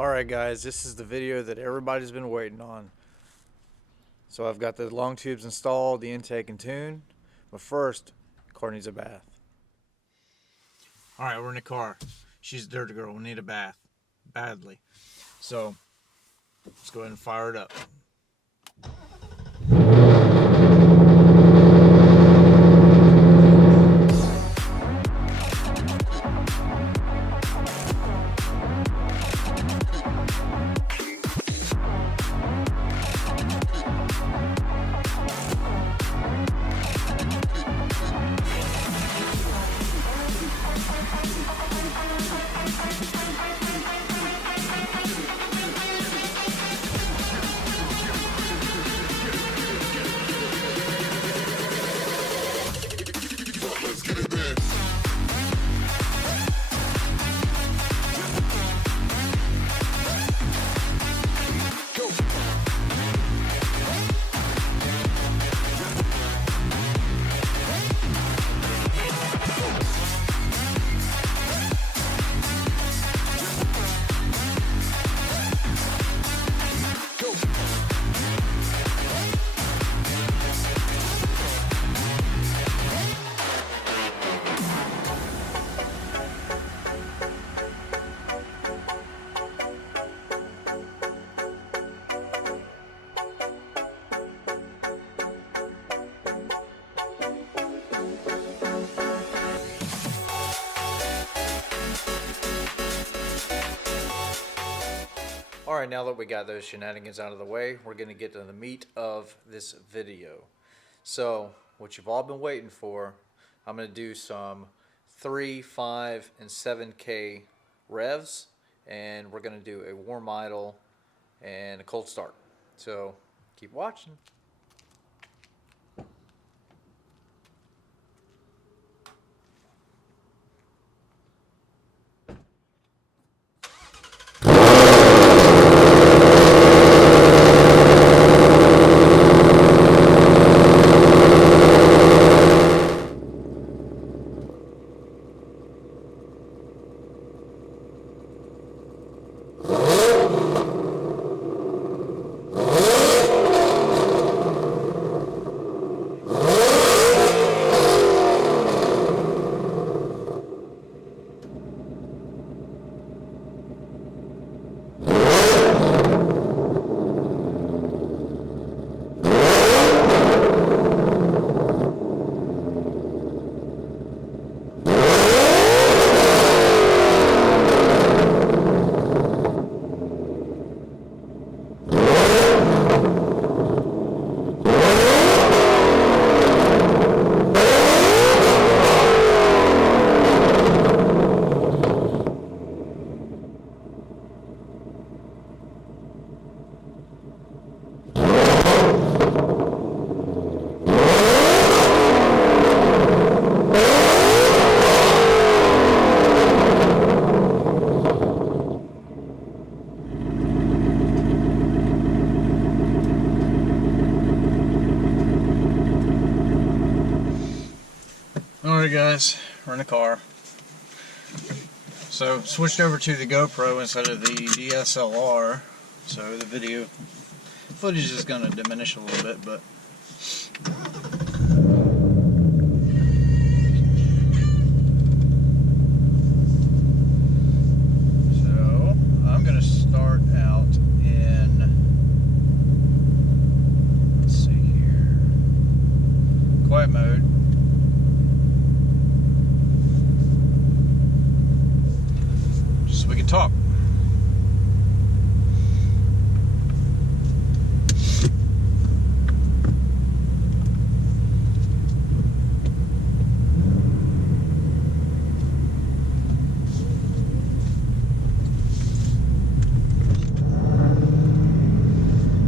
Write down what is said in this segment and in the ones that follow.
Alright guys, this is the video that everybody's been waiting on. So I've got the long tubes installed, the intake and tune, but first, car needs a bath. Alright, we're in the car. She's a dirty girl, we need a bath. Badly. So, let's go ahead and fire it up. Alright, now that we got those shenanigans out of the way, we're going to get to the meat of this video. So, what you've all been waiting for, I'm going to do some 3, 5, and 7K revs, and we're going to do a warm idle and a cold start. So, keep watching. Alright guys, we're in the car. So switched over to the GoPro instead of the DSLR, so the video footage is going to diminish a little bit, but so I'm going to start out in, let's see here, quiet mode. We can talk.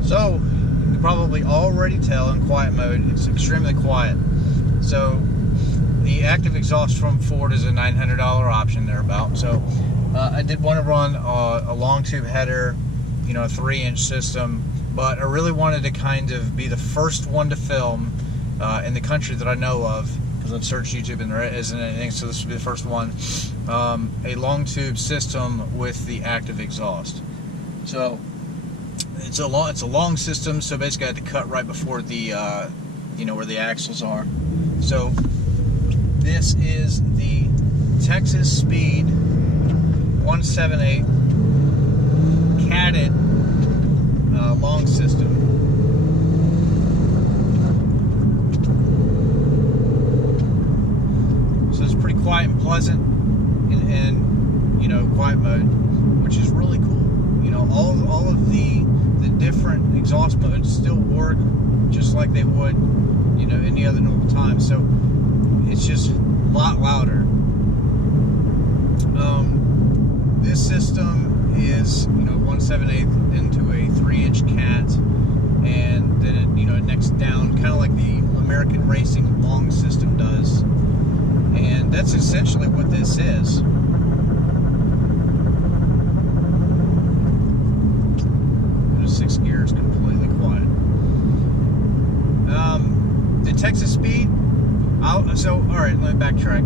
So, you can probably already tell in quiet mode, it's extremely quiet. So, the active exhaust from Ford is a $900 option thereabout. So, I did want to run a long tube header, you know, a 3-inch system, but I really wanted to kind of be the first one to film in the country that I know of, because I've searched YouTube and there isn't anything, so this will be the first one. A long tube system with the active exhaust. So it's a long system. So basically, I had to cut right before the where the axles are. So this is the Texas Speed 178 catted long system. So it's pretty quiet and pleasant in quiet mode, which is really cool. All of the different exhaust modes still work just like they would any other normal time. So it's just a lot louder. This system is 1/7/8 into a 3-inch cat, and then it necks down kind of like the American Racing long system does, and that's essentially what this is. The 6 gears completely quiet. The Texas Speed. All right, let me backtrack.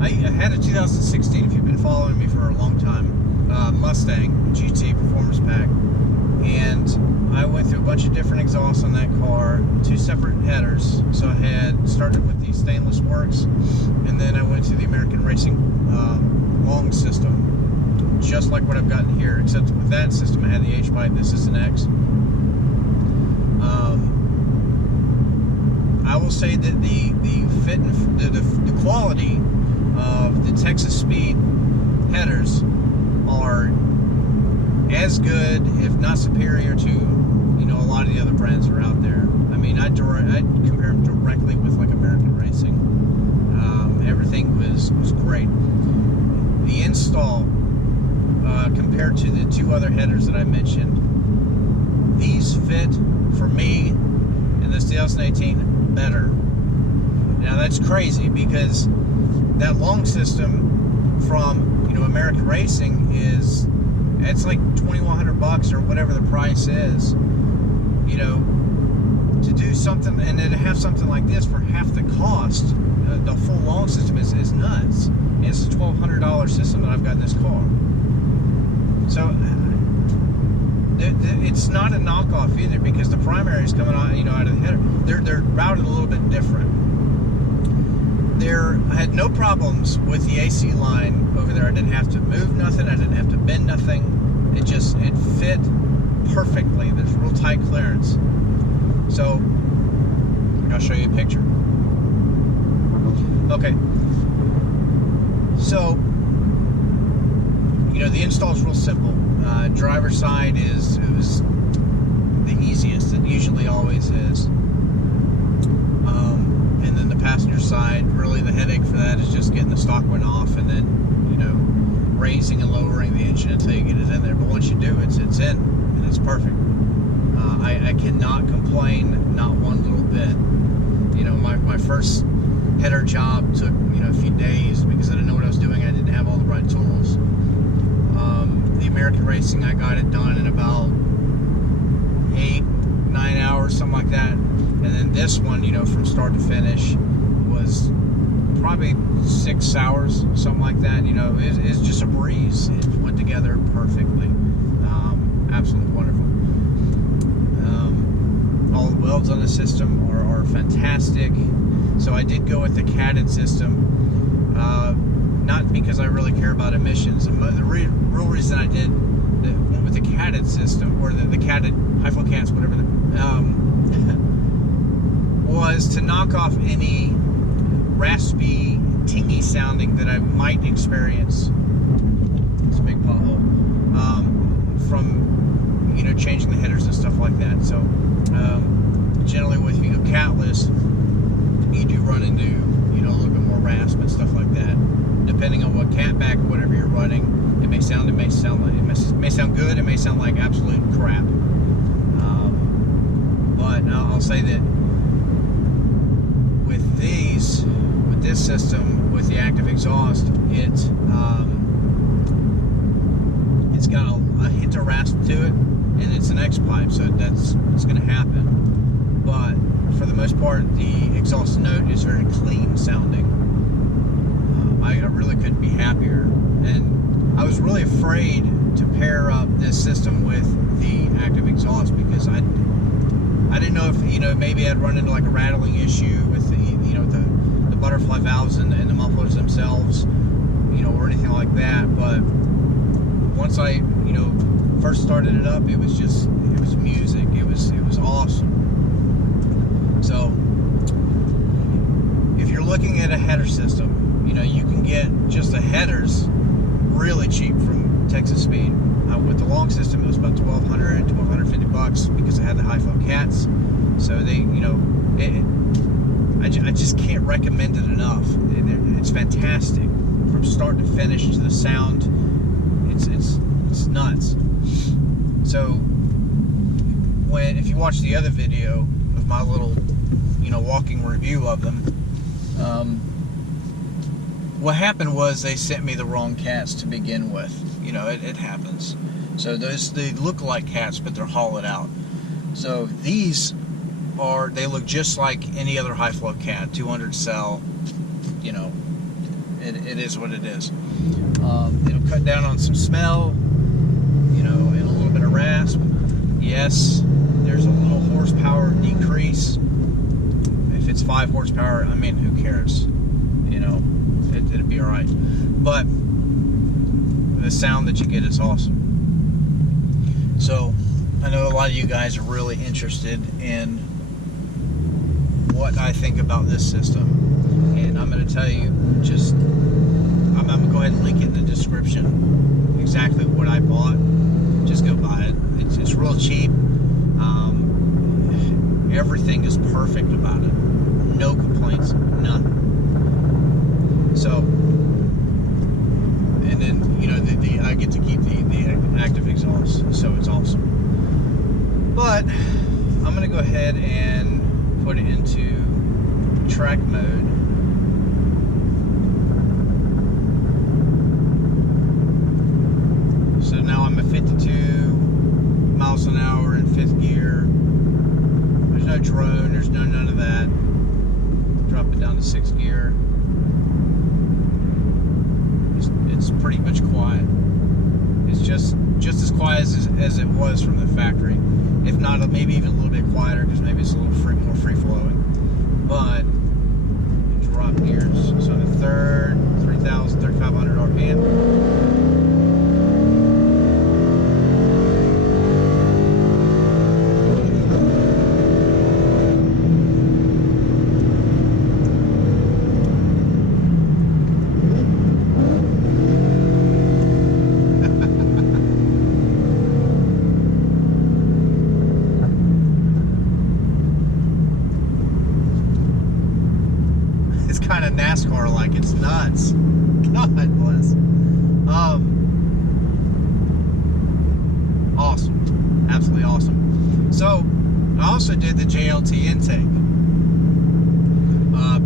I had a 2016, if you've been following me for a long time, Mustang GT Performance Pack, and I went through a bunch of different exhausts on that car, 2 separate headers. So I had started with the Stainless Works, and then I went to the American Racing long system, just like what I've gotten here, except with that system I had the H-pipe. This is an X. I will say that the fit and the quality of the Texas Speed headers are as good, if not superior, to a lot of the other brands that are out there. I mean, I'd compare them directly with like American Racing. Everything was great. The install compared to the 2 other headers that I mentioned, these fit for me in this 2018 better. Now that's crazy, because that long system from American Racing it's like $2,100 or whatever the price is. To do something and then to have something like this for half the cost, the full long system is nuts. And it's a $1,200 system that I've got in this car. So it's not a knockoff either, because the primary is coming out out of the header. They're routed a little bit different. I had no problems with the AC line over there. I didn't have to move nothing. I didn't have to bend nothing. It fit perfectly. There's real tight clearance. So I'll show you a picture. Okay. So the install is real simple. Driver's side it was the easiest. It usually always is. And then the passenger side, really the headache for that is just getting the stock one off, and then raising and lowering the engine until you get it in there. But once you do, it's in, and it's perfect. I cannot complain, not one little bit. My first header job took a few days because I didn't know what I was doing. I didn't have all the right tools. The American Racing, I got it done in about 8-9 hours, something like that. And then this one, from start to finish, was probably 6 hours, something like that. It's just a breeze. It went together perfectly. Absolutely wonderful. All the welds on the system are fantastic. So I did go with the catted system, not because I really care about emissions. The real reason I went with the catted system, or the catted high flow cats, whatever, was to knock off any raspy, tingy sounding that I might experience. It's a big pothole. From changing the headers and stuff like that. So generally, if you go catless, you do run into a little bit more rasp and stuff like that. Depending on what catback or whatever you're running, it may sound good, it may sound like absolute crap. But I'll say that with this system, with the active exhaust, it's got a hint of rasp to it, and it's an X-pipe, so it's going to happen. But for the most part, the exhaust note is very clean sounding. I really couldn't be happier, and I was really afraid to pair up this system with the active exhaust, because I didn't know if, maybe I'd run into like a rattling issue with the the butterfly valves and the mufflers themselves, or anything like that. But once I first started it up, it was music. It was awesome. So if you're looking at a header system, you can get just the headers really cheap from Texas Speed. With the long system, it was about $1,250 because I had the high flow cats. So they, I just can't recommend it enough. It's fantastic from start to finish, to the sound. It's nuts. So if you watch the other video of my little, walking review of them, what happened was they sent me the wrong cats to begin with. It happens. So they look like cats, but they're hollowed out. So these they look just like any other high flow cat, 200 cell. It is what it is. It'll cut down on some smell, and a little bit of rasp. Yes, there's a little horsepower decrease. If it's 5 horsepower, who cares? It'd be all right. But the sound that you get is awesome. So I know a lot of you guys are really interested in what I think about this system, and I'm going to tell you, I'm going to go ahead and link it in the description, exactly what I bought. Just go buy it. It's real cheap. Everything is perfect about it. No complaints, none. So, and then I get to keep the active exhaust, so it's awesome. But I'm gonna go ahead and put it into track mode. So now I'm at 52 miles an hour in 5th gear. There's no drone, there's none of that. Drop it down to 6th gear. It's pretty much quiet. It's just as quiet as it was from the factory. If not, maybe even a little bit quieter, because maybe it's a little more free-flowing. But drop gears. So the 3rd, 3,000, 3,500 RPM. Kind of NASCAR like. It's nuts. God bless. Awesome. Absolutely awesome. So I also did the JLT intake,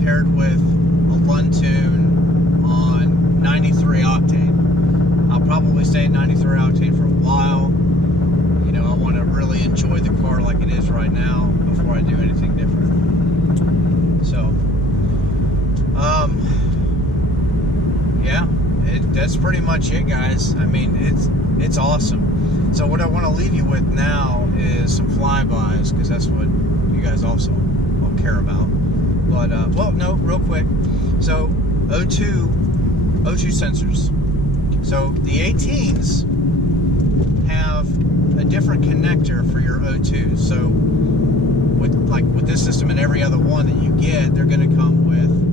paired with a Lund tune on 93 octane. I'll probably stay at 93 octane for a while. I want to really enjoy the car like it is right now before I do anything different. So yeah, that's pretty much it, guys. It's awesome. So what I want to leave you with now is some flybys, because that's what you guys also all care about. But well, no, real quick. So O2 sensors. So the 18s have a different connector for your O2. So with this system and every other one that you get, they're going to come with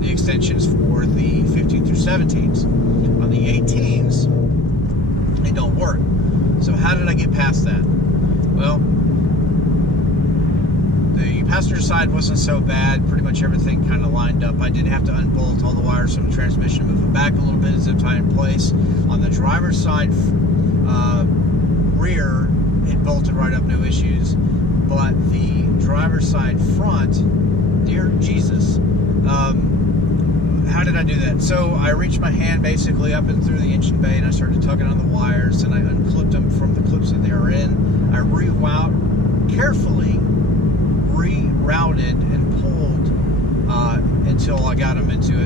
the extensions for the 15 through 17s. On the 18s, they don't work. So how did I get past that? Well, the passenger side wasn't so bad. Pretty much everything kind of lined up. I did have to unbolt all the wires from the transmission, move it back a little bit, and zip tie in place. On the driver's side rear, it bolted right up, no issues. But the driver's side front, dear Jesus, how did I do that? So I reached my hand basically up and through the engine bay, and I started tugging on the wires, and I unclipped them from the clips that they were in. I carefully rerouted and pulled until I got them into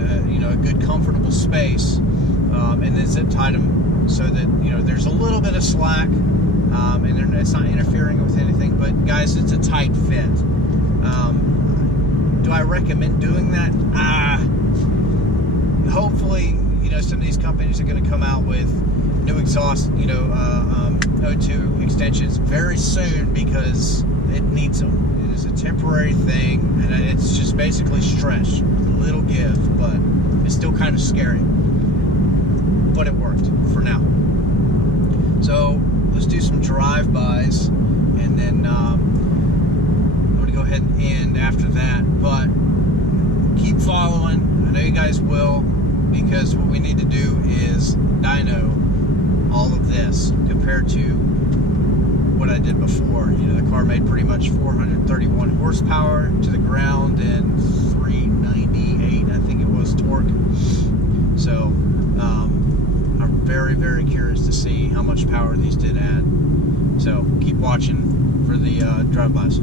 a good, comfortable space, and then zip tied them so that, you know, there's a little bit of slack, and it's not interfering with anything. But guys, it's a tight fit. Do I recommend doing that? Hopefully, you know, some of these companies are going to come out with new exhaust, you know, O2 extensions very soon, because it needs them. It is a temporary thing, and it's just basically stretch, a little give, but it's still kind of scary. But it worked for now. So let's do some drive-bys, and then I'm going to go ahead and end after that. But keep following. I know you guys will, because what we need to do is dyno all of this compared to what I did before. You know, the car made pretty much 431 horsepower to the ground and 398, I think it was, torque. So I'm very, very curious to see how much power these did add. So keep watching for the drive-bys.